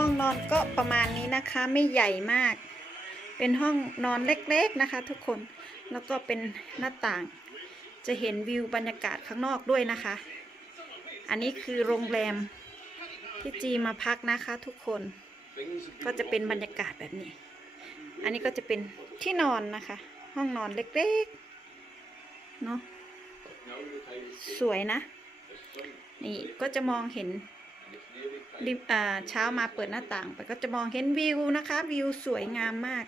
ห้องนอนก็ประมาณนี้นะคะไม่ใหญ่มาก เป็นห้องนอนเล็กๆนะคะ ทุกคนแล้วก็เป็นหน้าต่าง จะเห็นวิวบรรยากาศข้างนอกด้วยนะคะ อันนี้คือโรงแรมที่จีมาพักนะคะทุกคนก็จะเป็นบรรยากาศแบบนี้ อันนี้ก็จะเป็นที่นอนนะคะ ห้องนอนเล็กๆเนาะสวยนะ นี่ก็จะมองเห็น ริมอ่าเช้ามาเปิดหน้าต่าง ไปก็จะมองเห็นวิวนะคะ วิวสวยงามมาก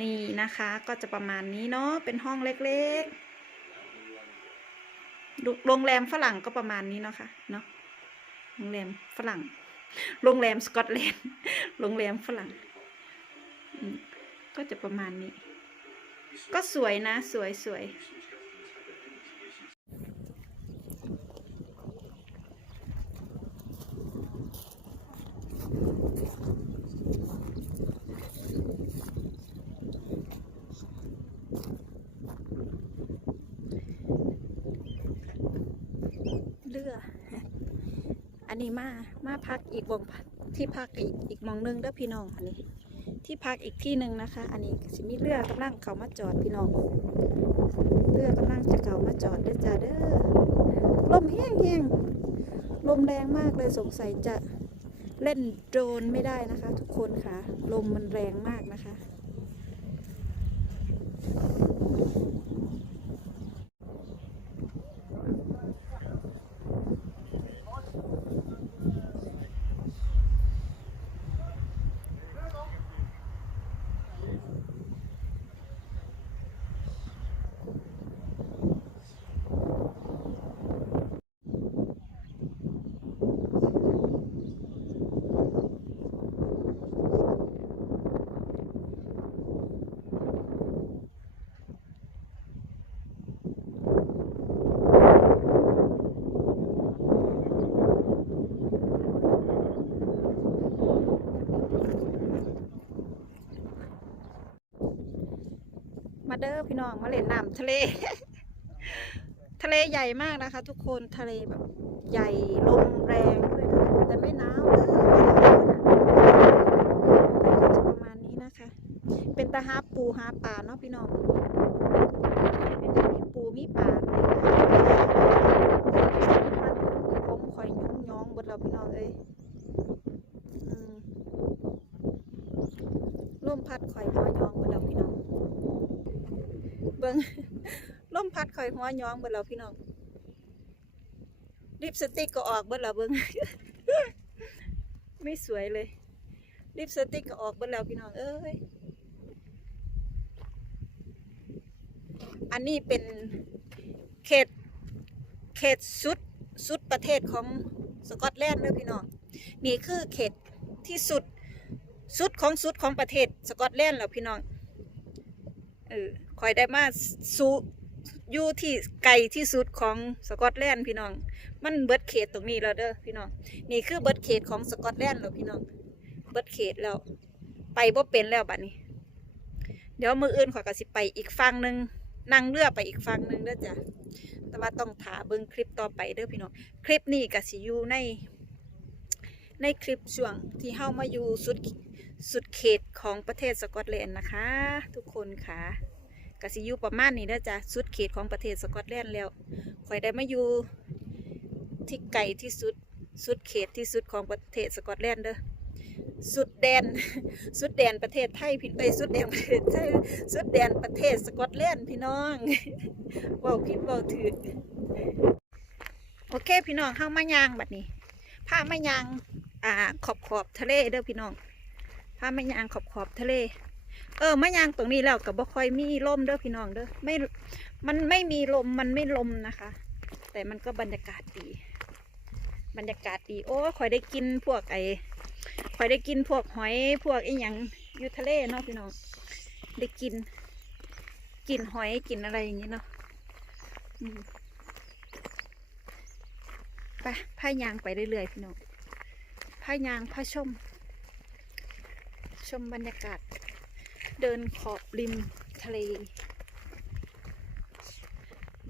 นี่นะคะก็จะประมาณนี้เนาะเป็นห้องเล็กๆโรงแรมฝรั่งก็ประมาณนี้เนาะค่ะเนาะโรงแรมฝรั่ง โรงแรมสกอตแลนด์โรงแรมฝรั่ง ก็จะประมาณนี้ ก็สวยนะ สวยสวยเรือ อันนี้ มามาพักอีกวงที่พักอีกอีกมองหนึงเด้อพี่น้องอันนี้ ที่พักอีกที่หนึ่งนะคะ อันนี้สิมีเรือกำลังเขามาจอดพี่น้องเรือกำลังจะเขามาจอดเด้อจ้าเด้อลมแห้งแห้งลมแรงมากเลยสงสัยจะเล่นโดรนไม่ได้นะคะ ทุกคนค่ะ ลมมันแรงมากนะคะ เล่นน้ำทะเล ทะเลใหญ่มากนะคะ ทุกคนทะเลแบบ ใหญ่ลมแรงด้วยนะแต่ไม่หนาวเลยก็จะประมาณนี้นะคะ เป็นตาหาปูหาป่าเนาะพี่น้องเป็นตามีปูมีป่าเลยผมคอยยุ่งยองบดเราพี่น้องเอ้ยอืมลมพัดคอยหัวยองเบดเราพี่น้อง เบิ่งลมพัดข่อยหัวย้องเบิดแล้วพี่น้องลิปสติกก็ออกเบิดแล้วเบิ่งไม่สวยเลยลิปสติกก็ออกเบิดแล้วพี่น้องเอ้ยอันนี้เป็นเขตเขตสุดสุดประเทศของสกอตแลนด์เด้อพี่น้องนี่คือเขตที่สุดสุดของสุดของประเทศสกอตแลนด์แล้วพี่น้องเออ คอยได้มาสูอยู่ที่ไกลที่สุดของสกอตแลนด์พี่น้อง มันเบิร์ดเขตตรงนี้แล้วเด้อพี่น้อง นี่คือเบิร์ดเขตของสกอตแลนด์แล้วพี่น้อง เบิร์ดเขตแล้ว ไปบ่เป็นแล้วบัดนี้ เดี๋ยวมืออื่นขอยก็สิไปอีกฝั่งหนึ่งนั่งเรือไปอีกฝั่งหนึ่งเด้อจ้ะ แต่ว่าต้องถาเบิ่งคลิปต่อไปเด้อพี่น้อง คลิปนี้ก็สิอยู่ใน ในคลิปช่วงที่เฮามาอยู่สุดสุดเขตของประเทศสกอตแลนด์นะคะ ทุกคนค่ะ กสิยูประมาณนี้นะจ๊ะสุดเขตของประเทศสกอตแลนด์แล้วข่อยได้มาอยู่ที่ไกลที่สุดสุดเขตที่สุดของประเทศสกอตแลนด์เด้อสุดแดน สุดแดนประเทศไทยพี่เอ้ยสุดแดนประเทศไทยสุดแดนประเทศสกอตแลนด์พี่น้องเว้าผิดเว้าถือโอเค พี่น้องเข้ามายางบัดนี้พามายางอ่าขอบขอบทะเลเด้อพี่น้องพามายางขอบขอบทะเล เออมายางตรงนี้แล้วกับบ่ค่อยมีลมเด้อพี่น้องเด้อไม่มันไม่มีลมมันไม่ลมนะคะ แต่มันก็บรรยากาศดี บรรยากาศดีโอ้คอยได้กินพวกไอ้คอยได้กินพวกหอยพวกไอ้หยังอยู่ทะเลเนาะพี่น้องได้กิน กินหอยกินอะไรอย่างนี้เนาะไปพายางไปเรื่อยๆพี่น้องพายางพาชม ชมบรรยากาศ เดินขอบริมทะเล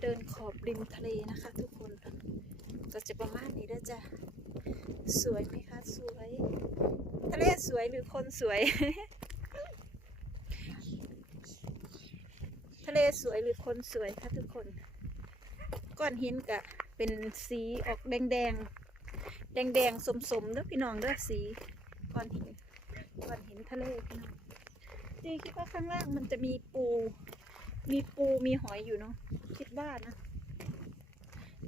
เดินขอบริมทะเลนะคะ ทุกคน ก็จะประมาณนี้เด้อจ้ะ สวยไหมคะสวย ทะเลสวยหรือคนสวย ทะเลสวยหรือคนสวยคะทุกคน ก้อนหินกะเป็นสีออกแดงแดงแดงแดงสมสมเด้อพี่น้องเด้อสีก้อนหินก้อนหินทะเลพี่น้อง จีคิดว่าข้างล่างมันจะมีปู มีปูมีหอยอยู่เนาะคิดว่านะ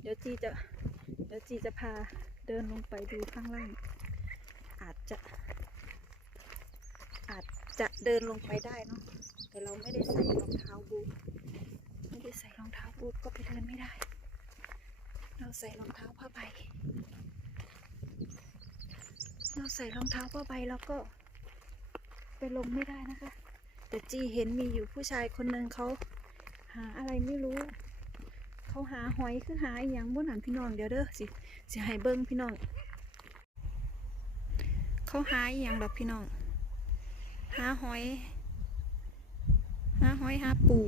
เดี๋ยวจีจะ เดี๋ยวจีจะพาเดินลงไปดูข้างล่าง อาจจะ อาจจะเดินลงไปได้เนาะแต่เราไม่ได้ใส่รองเท้าบูทไม่ได้ใส่รองเท้าบูทก็ไปเดินไม่ได้ เราใส่รองเท้าผ้าใบเราใส่รองเท้าผ้าใบแล้วก็ไปลงไม่ได้นะคะ แต่จีเห็นมีอยู่ผู้ชายคนหนึ่งเขาหาอะไรไม่รู้ เขาหาหอยคือหาอหย่างบนหันพี่น้องเดี๋ยวเด้อสิสิให้เบิ้งพี่น้อง เขาหาอหย่างดอกพี่น้อง หาหอย หาหอยหาปู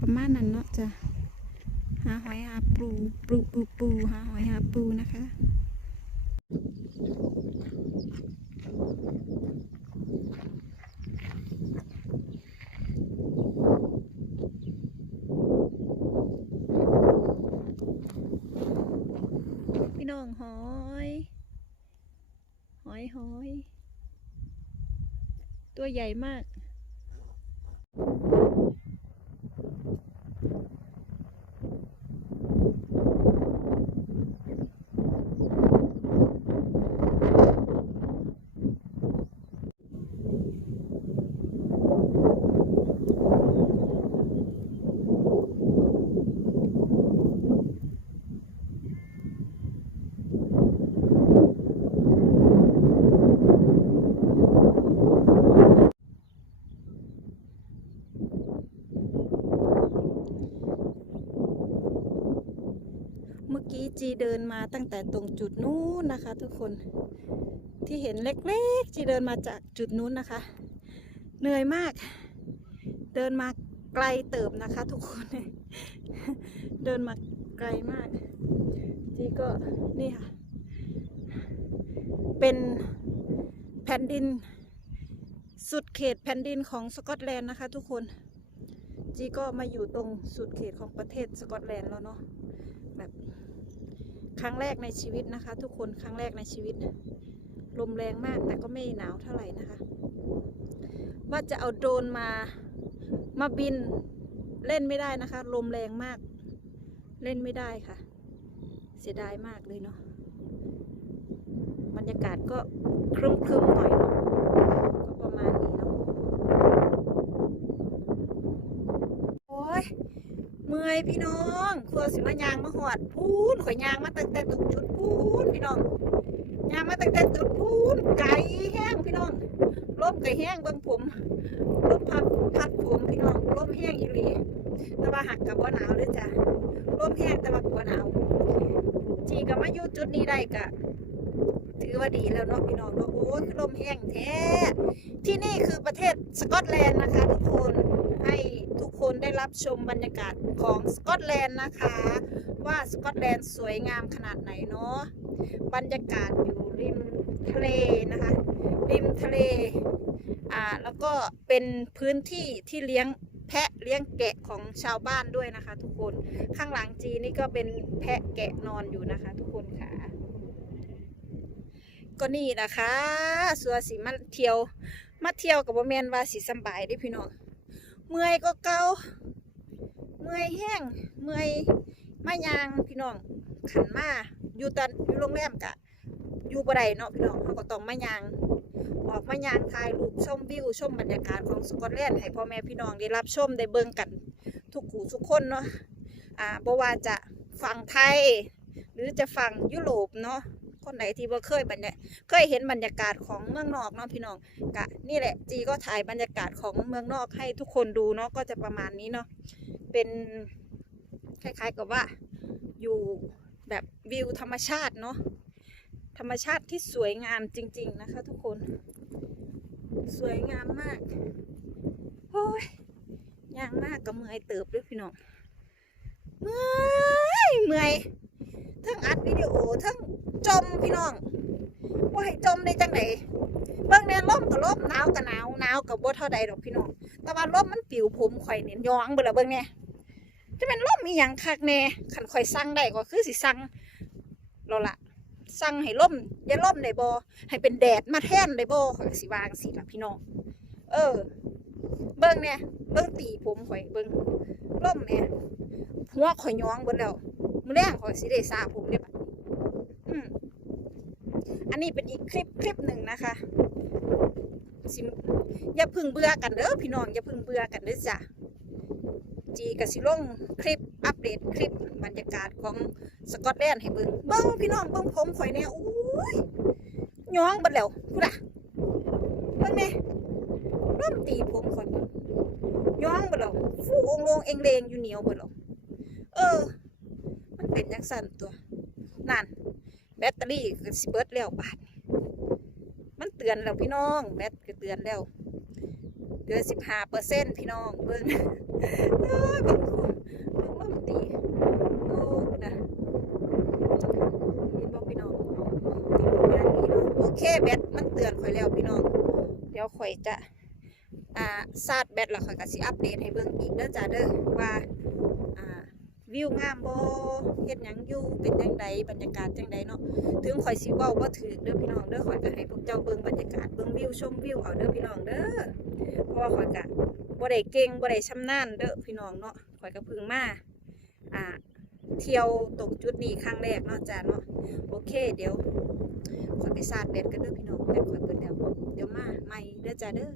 ประมาณนั้นเนาะจ้ะหาหอยหาปูปูปูปูหาหอยหาปูนะคะ พี่น้องหอย หอยหอย ตัวใหญ่มาก จีเดินมาตั้งแต่ตรงจุดนู้นนะคะ ทุกคนที่เห็นเล็กๆ จีเดินมาจากจุดนู้นนะคะ เหนื่อยมาก เดินมาไกลเติบนะคะ ทุกคน เดินมาไกลมาก จีก็นี่ค่ะ เป็นแผ่นดิน สุดเขตแผ่นดินของสกอตแลนด์นะคะ ทุกคน จีก็มาอยู่ตรงสุดเขตของประเทศสกอตแลนด์แล้วเนาะ ครั้งแรกในชีวิตนะคะ ทุกคนครั้งแรกในชีวิต ลมแรงมากแต่ก็ไม่หนาวเท่าไหร่นะคะ ว่าจะเอาโดรนมามาบินเล่นไม่ได้นะคะ ลมแรงมาก เล่นไม่ได้ค่ะ เสียดายมากเลยเนาะบรรยากาศก็ครึ้มครึมๆหน่อยเนาะก็ประมาณนี้เนาะโอ้ย เมื่ อยพี่น้องครัวสิมายางมาหอดพูนข่อยยางมาตั้งแต่ตรงจุดพูนพี่น้องยางมาตั้งแต่จุดพูนไก่แห้งพี่น้องร่มไก่แห้งเบิ่งผมร่มพัดพัดผมพี่น้องร่มแห้งอีหลีแต่ว่าหักกับว่าหนาวเลยจ้ะร่มแห้งแต่ว่าบ่หนาวจีกับมาอยู่จุดนี้ได้กะถือว่าดีแล้วเนาะพี่น้องเนาะโอ้ยลมแห้งแท้ที่นี่คือประเทศสกอตแลนด์นะคะทุกคนให้ คนได้รับชมบรรยากาศของสกอตแลนด์นะคะ ว่าสกอตแลนด์สวยงามขนาดไหนเนาะบรรยากาศอยู่ริมทะเลนะคะ ริมทะเลอ่าแล้วก็เป็นพื้นที่ที่เลี้ยงแพะเลี้ยงแกะของชาวบ้านด้วยนะคะ ทุกคนข้างหลังจีนี่ก็เป็นแพะแกะนอนอยู่นะคะ ทุกคนค่ะก็นี่นะคะสัวสีมาเที่ยว มาเที่ยวกับบ่แมนว่าสิสบายด้พี่น้อง เมื่อยก็เกาเมื่อยแห้งเมื่อยมายางพี่น้องขันมาอยู่ตอนอยู่โรงแรมกะ อยู่บ่ได้เนาะพี่น้องเขาก็ต้องมายาง ออกมายางถ่ายรูปชมวิวชมบรรยากาศของสกอตแลนด์ให้พ่อแม่พี่น้องได้รับชมได้เบิ่งกันทุกคู่ทุกคนเนาะอ่าบ่ว่าจะฝั่งไทย หรือจะฝั่งยุโรปเนาะ คนไหนที่บ่เคยบรรยาเคยเห็นบรรยากาศของเมืองนอกเนาะพี่น้องกะนี่แหละจีก็ถ่ายบรรยากาศของเมืองนอกให้ทุกคนดูเนาะก็จะประมาณนี้เนาะเป็นคล้ายๆกับว่าอยู่แบบวิวธรรมชาติเนาะธรรมชาติที่สวยงามจริง ๆนะคะ ทุกคน สวยงามมากโอ้ยย่างมากก็เมื่อยเติบด้วยพี่น้องเมื่อยเมื่อยทั้งอัดวิดีโอทั้ง จมพี่น้องว่าให้จมได้จังไหนเบื้องในร่มกับร่มหนาวกับหนาวหนาวกับ่เท่าใดดอกพี่น้องแต่ว่าลมมันปิวผมข่อยเนี่ยย้องเบิ่ละเบิ่งแน่จะเป็นลมมีหยังคักแน่คันข่อยสั่งได้ก็คือสิสั่งแล้วล่ะสั่งให้ลมอย่าลมได้บ่ให้เป็นแดดมาแทนได้บ่ข่อยสิวางสิละพี่น้องเออ เบิ่งเนี่ยเบิ่งตีผมข่อยเบิ่งลมเนี่ยหัวข่อยย้องเบิดแล้วมือแรงข่อยสิได้สระผมเด้บัดอืม อันนี้เป็นอีกคลิปคลิปหนึ่งนะคะสิอย่าพึ่งเบื่อกันเด้อพี่น้องอย่าพึ่งเบื่อกันเด้อจ้ะจีกับสิลงคลิปอัปเดตคลิปบรรยากาศของสกอตแลนด์ให้เบิ่งเบิ่งพี่น้องเบิ่งผมข่อยเนี่ยอู้ยย้องเบิดแล้วพูดอะเบิ่งแน่ร่มตีผมข่อยย้องเบิดแล้วฟูองลงเองเลงอยู่เหนียวเบิดแล้วเออ มันเป็นจังสั่นตัวนั่น แบตเตอรี่ก็สิเบิดแล้วบาทนี้มันเตือนแล้วพี่น้องแบตก็เตือนแล้วเดือนสิบห้าเปอร์เซ็นต์พี่น้องเบิ่งเอ้ยบิ่งเบิ่งลมตีโอ้คุณนะเห็นบ่พี่น้องที่ผลงานนี้เนาะโอเคแบตมันเตือนข่อยแล้วพี่น้อง เดี๋ยวข่อยจะอ่าซาดแบตแล้วข่อยก็สิอัปเดตให้เบิ่งอีกเด้อจ้าเด้อว่า วิวงามบ่เฮ็ดหยังอยู่เป็นจังใดบรรยากาศจังใดเนาะถึงข่อยสิเว้าบ่ถูกเด้อพี่น้องเด้อข่อยก็ให้พวกเจ้าเบิ่งบรรยากาศเบิ่งวิวชมวิวเอาเด้อพี่น้องเด้อเพราะว่าข่อยก็บ่ได้เก่งบ่ได้ชำนาญเด้อพี่น้องเนาะข่อยก็เพิ่งมาอ่าเที่ยวตรงจุดนี้ครั้งแรกเนาะจ้าเนาะโอเค เดี๋ยวข่อยไปซาดแบตกันเด้อพี่น้องแบตข่อยเปิดแล้วเดี๋ยวมาใหม่เด้อจ้าเด้อ